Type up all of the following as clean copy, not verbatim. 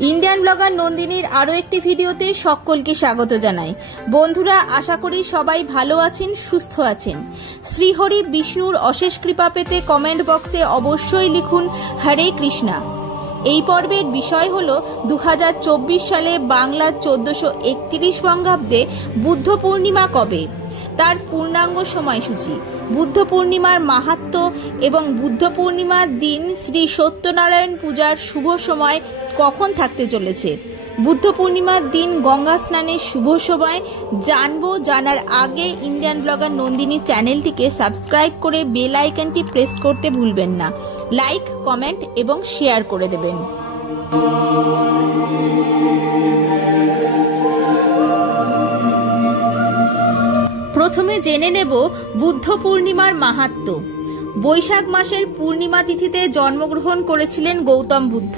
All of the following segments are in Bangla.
ইন্ডিয়ান ব্লগার নন্দিনীর আরও একটি ভিডিওতে সকলকে স্বাগত জানাই। বন্ধুরা, আশা করি সবাই ভালো আছেন, সুস্থ আছেন। শ্রীহরি বিষ্ণুর অশেষ কৃপা পেতে কমেন্ট বক্সে অবশ্যই লিখুন হরে কৃষ্ণা। এই পর্বের বিষয় হল 2024 সালে বাংলার 1431 বঙ্গাব্দে বুদ্ধ পূর্ণিমা কবে, তার পূর্ণাঙ্গ সময়সূচি, বুদ্ধ পূর্ণিমার মাহাত্ম্য এবং বুদ্ধ পূর্ণিমার দিন শ্রী সত্যনারায়ণ পূজার শুভ সময় কখন থাকতে চলেছে, বুদ্ধ পূর্ণিমার দিন গঙ্গা স্নানের শুভ সময় জানবো। জানার আগে ইন্ডিয়ান ব্লগার নন্দিনী চ্যানেলটিকে সাবস্ক্রাইব করে বেল আইকনটি প্রেস করতে ভুলবেন না। লাইক, কমেন্ট এবং শেয়ার করে দেবেন। প্রথমে জেনে নেব বুদ্ধ পূর্ণিমার মাহাত্ম্য। বৈশাখ মাসের পূর্ণিমা তিথিতে জন্মগ্রহণ করেছিলেন গৌতম বুদ্ধ।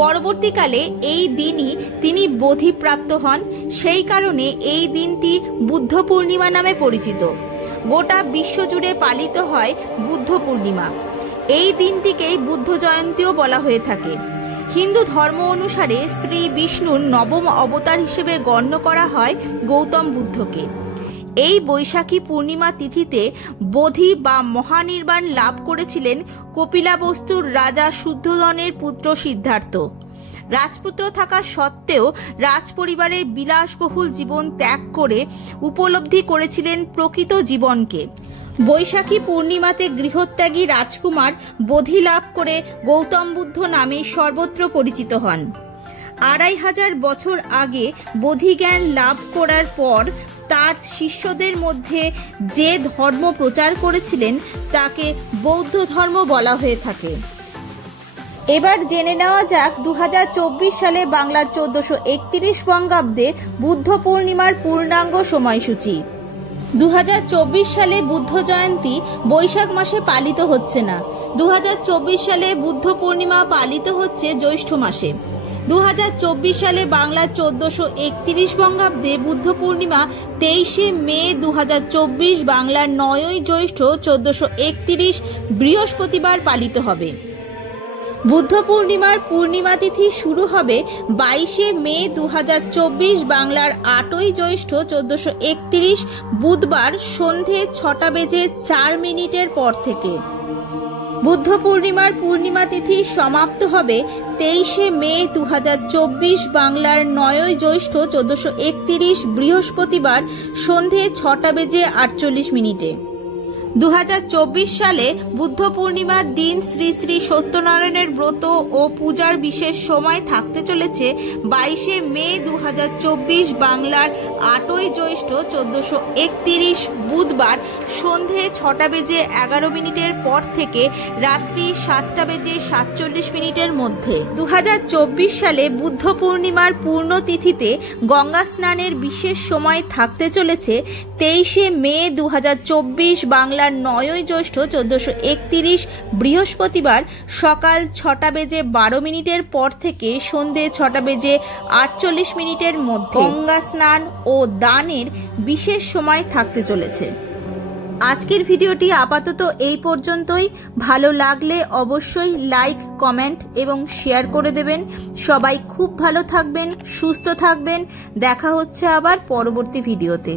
পরবর্তীকালে এই দিনই তিনি বোধিপ্রাপ্ত হন, সেই কারণে এই দিনটি বুদ্ধ পূর্ণিমা নামে পরিচিত। গোটা বিশ্বজুড়ে পালিত হয় বুদ্ধ পূর্ণিমা। এই দিনটিকেই বুদ্ধ জয়ন্তীও বলা হয়ে থাকে। হিন্দু ধর্ম অনুসারে শ্রী বিষ্ণুর নবম অবতার হিসেবে গণ্য করা হয় গৌতম বুদ্ধকে। এই বৈশাখী পূর্ণিমা তিথিতে বোধি বা মহানির্বাণ লাভ করেছিলেন কপিলাবস্তুর রাজা শুদ্ধোধনের পুত্র সিদ্ধার্থ। রাজপুত্র থাকা সত্ত্বেও রাজপরিবারের বিলাসবহুল জীবন ত্যাগ করে উপলব্ধি করেছিলেন প্রকৃত জীবনকে। বৈশাখী পূর্ণিমাতে গৃহত্যাগী রাজকুমার বোধি লাভ করে গৌতম বুদ্ধ নামে সর্বত্র পরিচিত হন। 2500 বছর আগে বোধিজ্ঞান লাভ করার পর তার শিষ্যদের মধ্যে যে ধর্ম প্রচার করেছিলেন তাকে বৌদ্ধ ধর্ম বলা হয়ে থাকে। এবার জেনে নেওয়া যাক 2024 সালে বাংলার 1431 বঙ্গাব্দে বুদ্ধ পূর্ণিমার পূর্ণাঙ্গ সময়সূচি। 2024 সালে বুদ্ধ জয়ন্তী বৈশাখ মাসে পালিত হচ্ছে না। 2024 সালে বুদ্ধ পূর্ণিমা পালিত হচ্ছে জ্যৈষ্ঠ মাসে। 2024 সালে বাংলার 1431 বঙ্গাব্দে বুদ্ধ পূর্ণিমা 23শে মে, 2024 বাংলার 9ই জ্যৈষ্ঠ 1431 বৃহস্পতিবার পালিত হবে। বুদ্ধ পূর্ণিমার পূর্ণিমা তিথি শুরু হবে 22শে মে, 2024 বাংলার 8ই জ্যৈষ্ঠ 1431 বুধবার সন্ধে 6:04 পর থেকে। বুদ্ধ পূর্ণিমার পূর্ণিমা তিথি সমাপ্ত হবে 23শে মে, 2024 বাংলার 9ই জ্যৈষ্ঠ 1431 বৃহস্পতিবার সন্ধে 6:48। 2024 সালে বুদ্ধ পূর্ণিমার দিন শ্রী শ্রী সত্যনারায়ণের ব্রত ও পূজার বিশেষ সময় থাকতে চলেছে 22শে মে, 2024 বাংলার 8ই জ্যৈষ্ঠ 1431 বুধবার সন্ধে 6:11 পর থেকে রাত্রি 7:47 মধ্যে। 2024 সালে বুদ্ধ পূর্ণিমার পূর্ণ তিথিতে গঙ্গা স্নানের বিশেষ সময় থাকতে চলেছে 23শে মে, 2024 বাংলার 9ই জ্যৈষ্ঠ 1431 বৃহস্পতিবার সকাল 6:12 পর থেকে সন্ধে 6:48 মধ্যে। গঙ্গা স্নান ও দানের বিশেষ সময় থাকতে চলেছে। আজকের ভিডিওটি আপাতত এই পর্যন্তই। ভালো লাগলে অবশ্যই লাইক, কমেন্ট এবং শেয়ার করে দেবেন। সবাই খুব ভালো থাকবেন, সুস্থ থাকবেন। দেখা হচ্ছে আবার পরবর্তী ভিডিওতে।